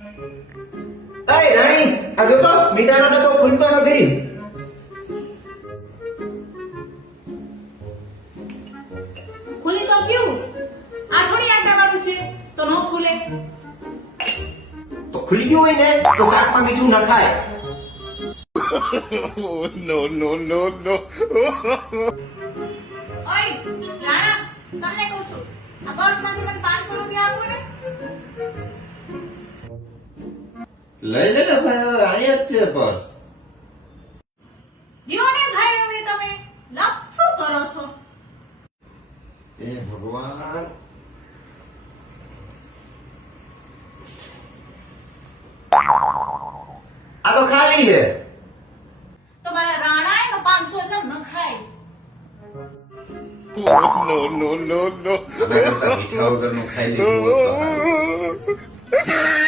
એ રાણી, આ જો તો મીઠાનો ડબ્બો ખુલતો નથી. ખુલી તો ક્યું? આ થોડી આટા વાળું છે તો નો ખુલે. તો ખુલી ગયું હોય ને તો શાકમાં મીઠું નખાય. No, no, no, no. ઓય રાણા, તમને કહું છું, આ પર્સમાંથી મને 500 રૂપિયા આપો ને. લઈ લે ને ભાઈ, અહીંયા જ છે પર્સ. દ્યો ને ભાઈ, હવે તમે લપ શું કરો છો? એ ભગવાન, આ તો ખાલી છે. તો મારા રાણા એનો 500 છે ન ખાય. No, no, no, no. મીઠા વગરનું ખાઈ લીધું હોત તો સારું.